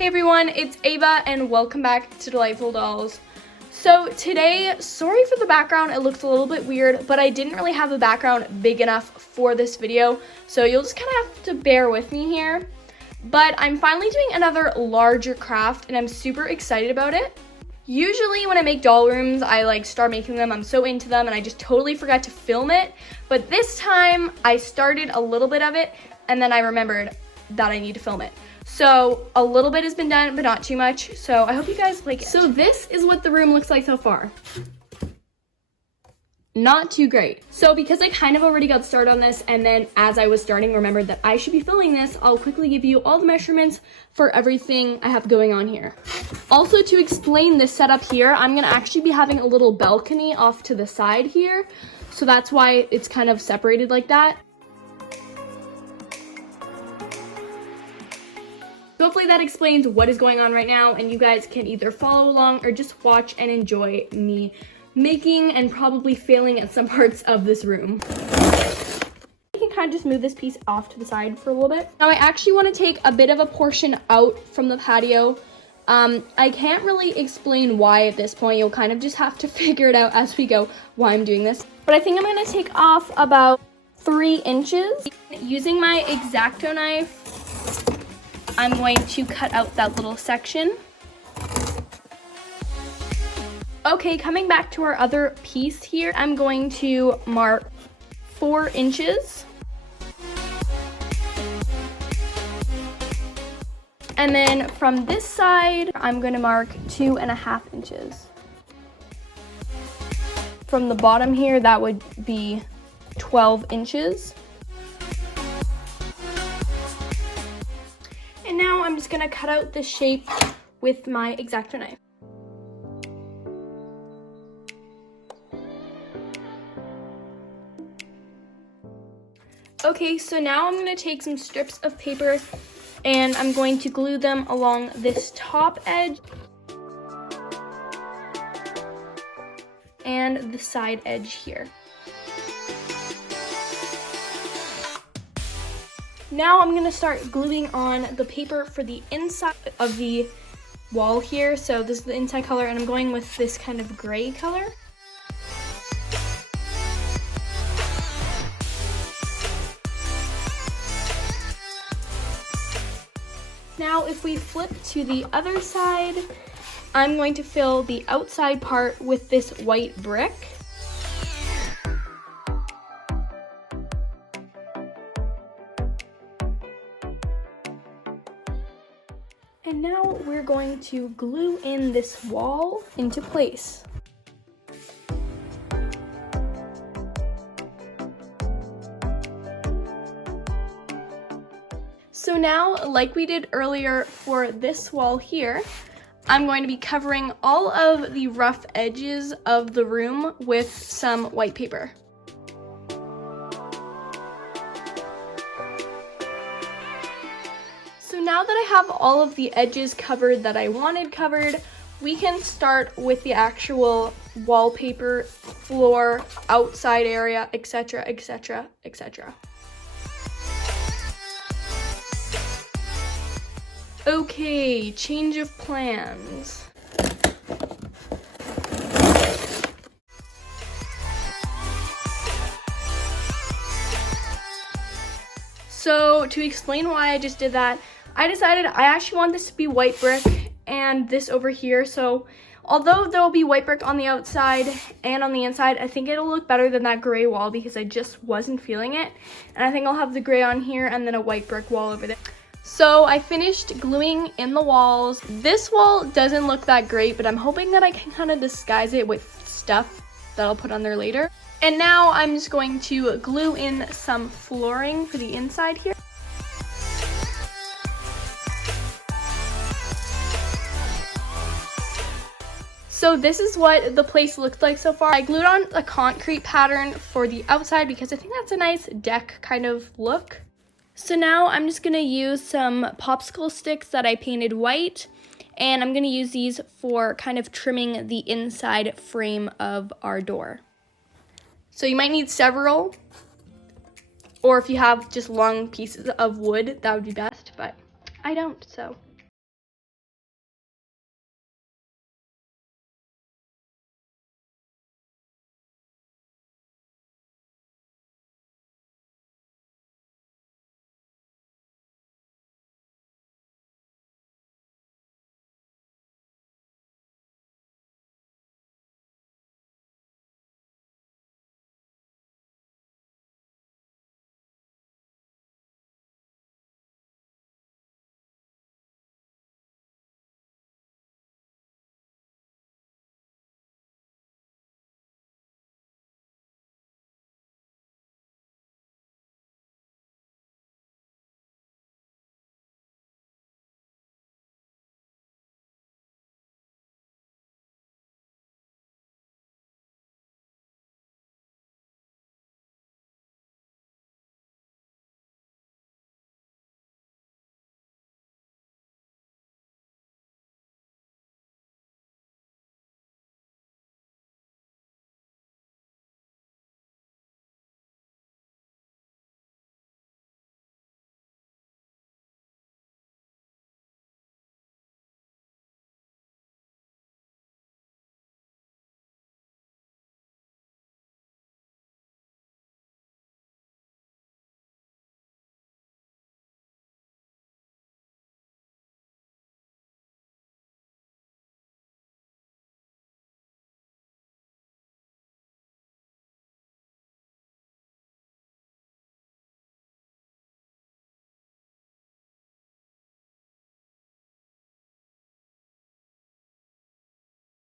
Hey everyone, it's Ava and welcome back to Delightful Dolls. So today, sorry for the background, it looks a little bit weird, but I didn't really have a background big enough for this video, so you'll just kind of have to bear with me here. But I'm finally doing another larger craft and I'm super excited about it. Usually when I make doll rooms, I start making them, I'm so into them, and I just totally forgot to film it. But this time I started a little bit of it and then I remembered that I need to film it. So a little bit has been done, but not too much. So I hope you guys like it. So this is what the room looks like so far. Not too great. So because I kind of already got started on this, and then as I was starting remembered that I should be filming this, I'll quickly give you all the measurements for everything I have going on here. Also, to explain this setup here, I'm gonna actually be having a little balcony off to the side here. So that's why it's kind of separated like that. Hopefully that explains what is going on right now, and you guys can either follow along or just watch and enjoy me making and probably failing at some parts of this room. You can kind of just move this piece off to the side for a little bit. Now I actually want to take a bit of a portion out from the patio. I can't really explain why at this point. You'll kind of just have to figure it out as we go why I'm doing this. But I think I'm going to take off about 3 inches. Using my X-Acto knife, I'm going to cut out that little section. Okay, coming back to our other piece here, I'm going to mark 4 inches. And then from this side, I'm going to mark 2.5 inches. From the bottom here, that would be 12 inches. And now I'm just gonna cut out the shape with my X-Acto knife. Okay, so now I'm gonna take some strips of paper and I'm going to glue them along this top edge and the side edge here. Now I'm gonna start gluing on the paper for the inside of the wall here. So this is the inside color and I'm going with this kind of gray color. Now if we flip to the other side, I'm going to fill the outside part with this white brick. And now we're going to glue in this wall into place. So now, like we did earlier for this wall here, I'm going to be covering all of the rough edges of the room with some white paper. So now that I have all of the edges covered that I wanted covered, we can start with the actual wallpaper, floor, outside area, etc., etc., etc. Okay, change of plans. So to explain why I just did that, I decided I actually want this to be white brick and this over here. So although there will be white brick on the outside and on the inside, I think it'll look better than that gray wall because I just wasn't feeling it. And I think I'll have the gray on here and then a white brick wall over there. So I finished gluing in the walls. This wall doesn't look that great, but I'm hoping that I can kind of disguise it with stuff that I'll put on there later. And now I'm just going to glue in some flooring for the inside here. So this is what the place looks like so far. I glued on a concrete pattern for the outside because I think that's a nice deck kind of look. So now I'm just gonna use some popsicle sticks that I painted white, and I'm gonna use these for kind of trimming the inside frame of our door. So you might need several, or if you have just long pieces of wood, that would be best, but I don't, so.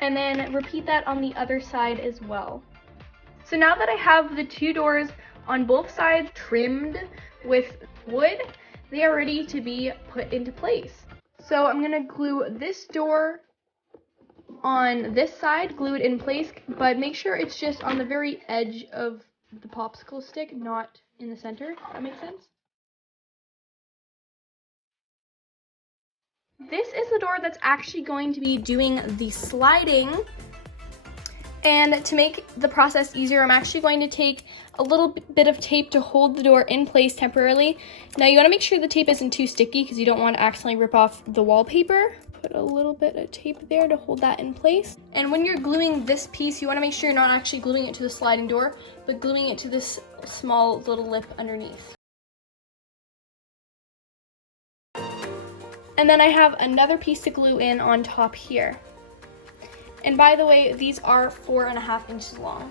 And then repeat that on the other side as well. So now that I have the two doors on both sides trimmed with wood, they are ready to be put into place. So I'm gonna glue this door on this side, glue it in place, but make sure it's just on the very edge of the popsicle stick, not in the center. That makes sense? This is the door that's actually going to be doing the sliding. And to make the process easier, I'm actually going to take a little bit of tape to hold the door in place temporarily. Now you want to make sure the tape isn't too sticky because you don't want to accidentally rip off the wallpaper. Put a little bit of tape there to hold that in place. And when you're gluing this piece, you want to make sure you're not actually gluing it to the sliding door, but gluing it to this small little lip underneath. And then I have another piece to glue in on top here. And by the way, these are 4.5 inches long.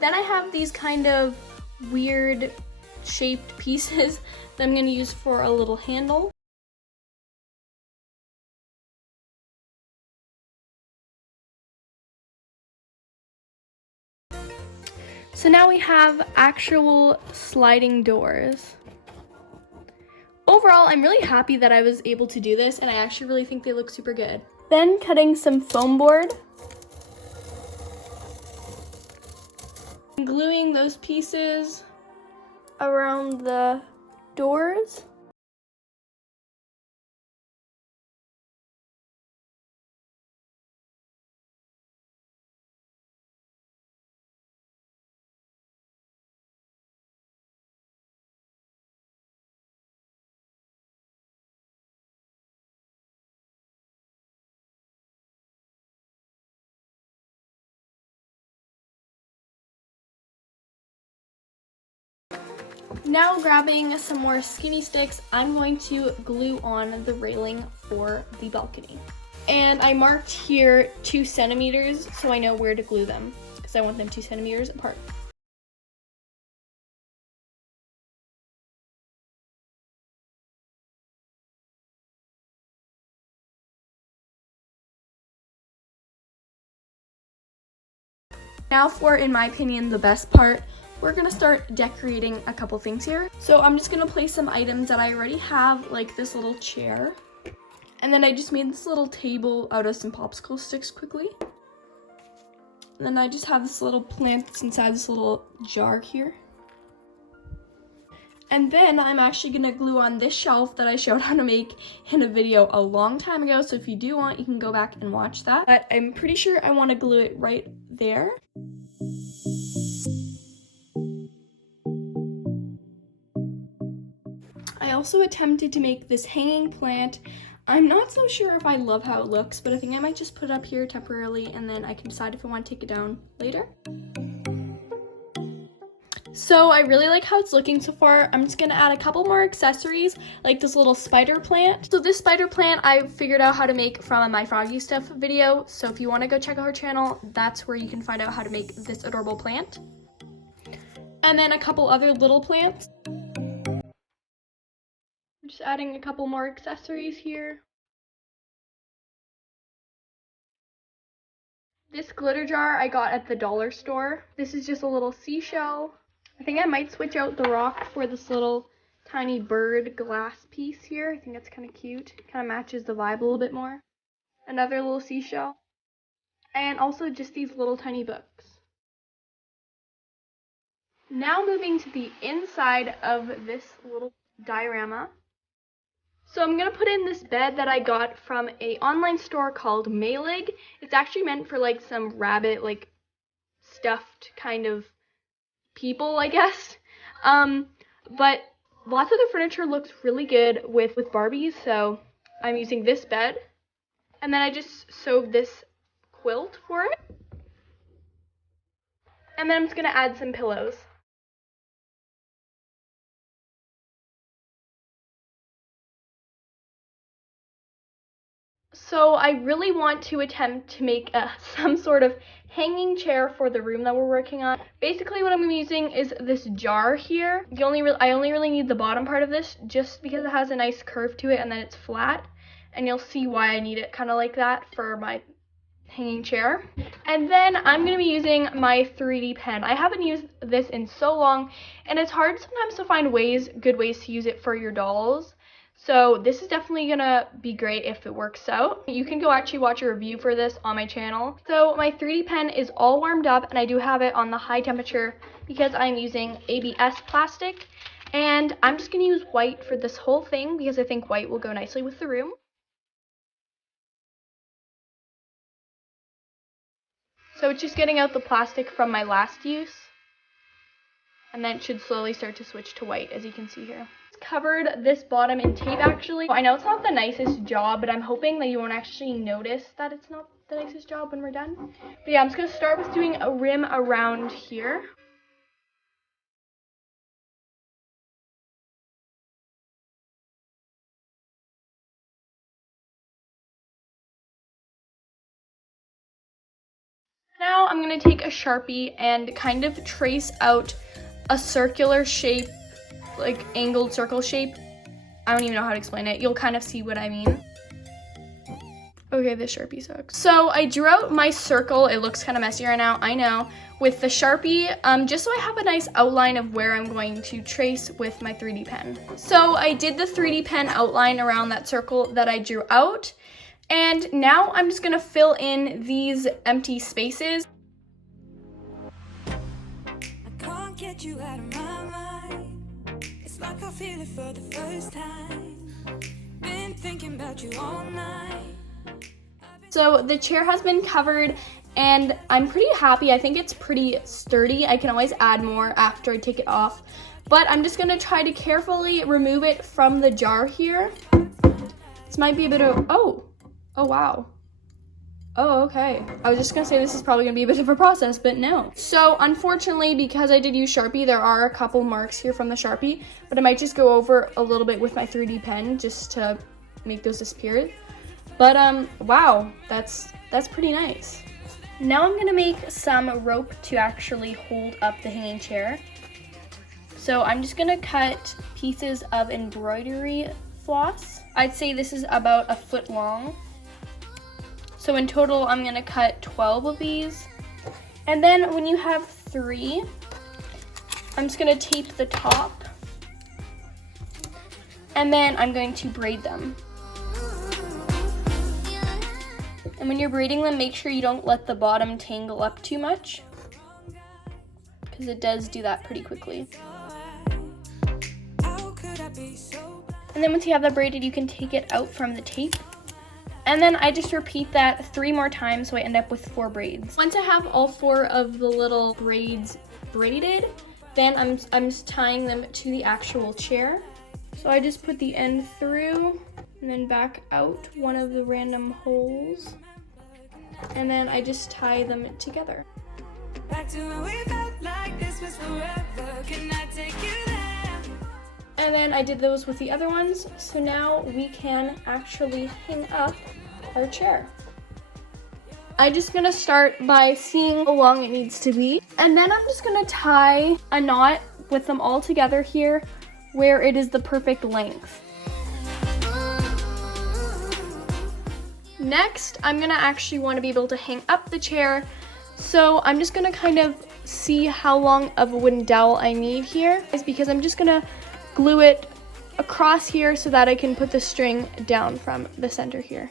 Then I have these kind of weird shaped pieces that I'm going to use for a little handle. So now we have actual sliding doors. Overall, I'm really happy that I was able to do this, and I actually really think they look super good. Then cutting some foam board. Gluing those pieces around the doors. Now grabbing some more skinny sticks, I'm going to glue on the railing for the balcony. And I marked here 2 centimeters so I know where to glue them because I want them 2 centimeters apart. Now for, in my opinion, the best part, we're gonna start decorating a couple things here. So I'm just gonna place some items that I already have, like this little chair. And then I just made this little table out of some popsicle sticks quickly. And then I just have this little plant that's inside this little jar here. And then I'm actually gonna glue on this shelf that I showed how to make in a video a long time ago. So if you do want, you can go back and watch that. But I'm pretty sure I wanna glue it right there. I also attempted to make this hanging plant. I'm not so sure if I love how it looks, but I think I might just put it up here temporarily and then I can decide if I want to take it down later. So I really like how it's looking so far. I'm just gonna add a couple more accessories, like this little spider plant. So this spider plant I figured out how to make from my Froggy Stuff video. So if you wanna go check out her channel, that's where you can find out how to make this adorable plant. And then a couple other little plants. I'm just adding a couple more accessories here. This glitter jar I got at the dollar store. This is just a little seashell. I think I might switch out the rock for this little tiny bird glass piece here. I think that's kind of cute. Kind of matches the vibe a little bit more. Another little seashell. And also just these little tiny books. Now moving to the inside of this little diorama. So I'm going to put in this bed that I got from an online store called Maylig. It's actually meant for like some rabbit, like stuffed kind of people, I guess. But lots of the furniture looks really good with Barbies, so I'm using this bed. And then I just sewed this quilt for it. And then I'm just going to add some pillows. So I really want to attempt to make some sort of hanging chair for the room that we're working on. Basically what I'm going to be using is this jar here. I only really need the bottom part of this just because it has a nice curve to it and then it's flat. And you'll see why I need it kind of like that for my hanging chair. And then I'm going to be using my 3D pen. I haven't used this in so long and it's hard sometimes to find good ways to use it for your dolls. So this is definitely gonna be great if it works out. You can go actually watch a review for this on my channel. So my 3D pen is all warmed up and I do have it on the high temperature because I'm using ABS plastic. And I'm just gonna use white for this whole thing because I think white will go nicely with the room. So it's just getting out the plastic from my last use. And then it should slowly start to switch to white, as you can see here. Covered this bottom in tape actually. I know it's not the nicest job, but I'm hoping that you won't actually notice that it's not the nicest job when we're done. But yeah, I'm just gonna start with doing a rim around here. Now I'm gonna take a Sharpie and kind of trace out a circular shape, like angled circle shape. I don't even know how to explain it. You'll kind of see what I mean. Okay, this Sharpie sucks. So I drew out my circle. It looks kind of messy right now, I know, with the Sharpie, just so I have a nice outline of where I'm going to trace with my 3D pen. So I did the 3D pen outline around that circle that I drew out. And now I'm just gonna fill in these empty spaces. I can't get you out of my mind. It's like I feel it for the first time. Been thinking about you all night. So the chair has been covered and I'm pretty happy. I think it's pretty sturdy. I can always add more after I take it off. But I'm just gonna try to carefully remove it from the jar here. This might be a bit of, oh wow. Oh, okay. I was just gonna say this is probably gonna be a bit of a process, but no. So unfortunately, because I did use Sharpie, there are a couple marks here from the Sharpie, but I might just go over a little bit with my 3D pen just to make those disappear. But wow, that's pretty nice. Now I'm gonna make some rope to actually hold up the hanging chair. So I'm just gonna cut pieces of embroidery floss. I'd say this is about a foot long. So in total, I'm gonna cut 12 of these. And then when you have 3, I'm just gonna tape the top. And then I'm going to braid them. And when you're braiding them, make sure you don't let the bottom tangle up too much, because it does do that pretty quickly. And then once you have that braided, you can take it out from the tape. And then I just repeat that 3 more times so I end up with 4 braids. Once I have all 4 of the little braids braided, then I'm just tying them to the actual chair. So I just put the end through and then back out one of the random holes. And then I just tie them together. Back to when we felt like this was forever. Can I take you there? And then I did those with the other ones. So now we can actually hang up our chair. I'm just gonna start by seeing how long it needs to be. And then I'm just gonna tie a knot with them all together here where it is the perfect length. Next, I'm gonna actually want to be able to hang up the chair. So I'm just gonna kind of see how long of a wooden dowel I need here. It's because I'm just gonna glue it across here so that I can put the string down from the center here.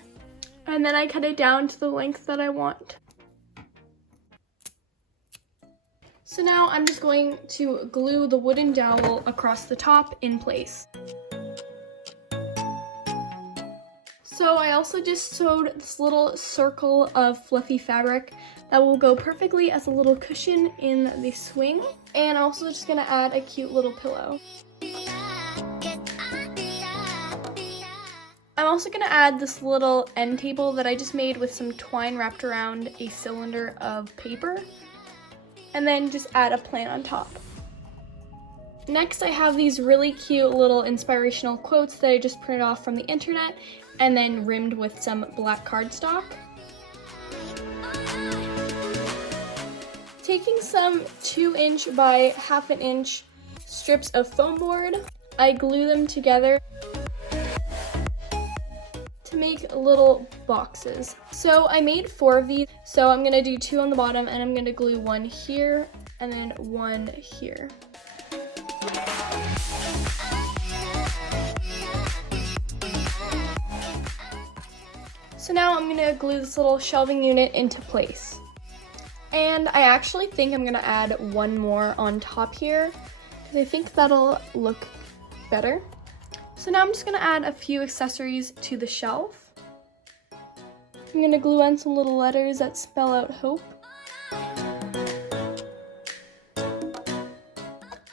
And then I cut it down to the length that I want. So now I'm just going to glue the wooden dowel across the top in place. So I also just sewed this little circle of fluffy fabric that will go perfectly as a little cushion in the swing. And I'm also just gonna add a cute little pillow. I'm also gonna add this little end table that I just made with some twine wrapped around a cylinder of paper. And then just add a plant on top. Next, I have these really cute little inspirational quotes that I just printed off from the internet and then rimmed with some black cardstock. Taking some 2" by 1/2 inch strips of foam board, I glue them together to make little boxes. So I made 4 of these, so I'm gonna do 2 on the bottom and I'm gonna glue 1 here and then 1 here. So now I'm gonna glue this little shelving unit into place. And I actually think I'm gonna add 1 more on top here because I think that'll look better. So now I'm just gonna add a few accessories to the shelf. I'm gonna glue on some little letters that spell out hope.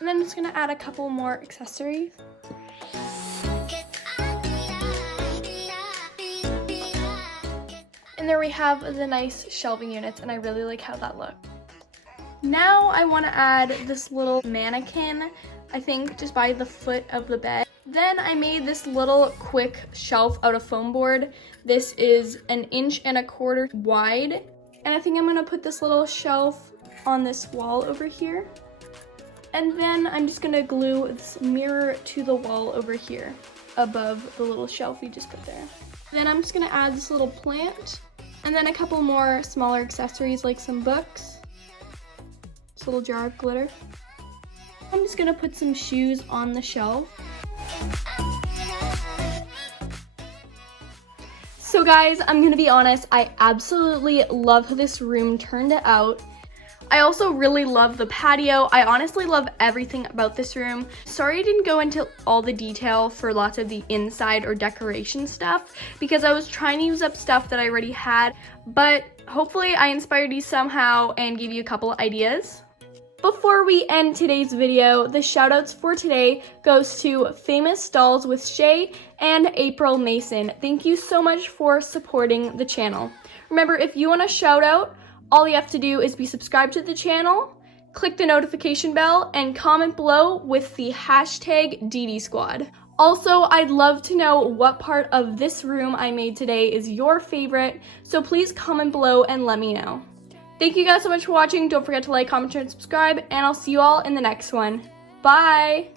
And then I'm just gonna add a couple more accessories. And there we have the nice shelving units, and I really like how that looked. Now I want to add this little mannequin, I think just by the foot of the bed. Then I made this little quick shelf out of foam board. This is 1.25 inches wide, and I think I'm going to put this little shelf on this wall over here. And then I'm just going to glue this mirror to the wall over here above the little shelf we just put there. Then I'm just going to add this little plant. And then a couple more smaller accessories like some books. This little jar of glitter. I'm just gonna put some shoes on the shelf. So guys, I'm gonna be honest, I absolutely love how this room turned out. I also really love the patio. I honestly love everything about this room. Sorry I didn't go into all the detail for lots of the inside or decoration stuff because I was trying to use up stuff that I already had, but hopefully I inspired you somehow and gave you a couple of ideas. Before we end today's video, the shoutouts for today goes to Famous Dolls with Shay and April Mason. Thank you so much for supporting the channel. Remember, if you want a shout out, all you have to do is be subscribed to the channel, click the notification bell, and comment below with the hashtag DDSquad. Also, I'd love to know what part of this room I made today is your favorite, so please comment below and let me know. Thank you guys so much for watching. Don't forget to like, comment, share, and subscribe, and I'll see you all in the next one. Bye!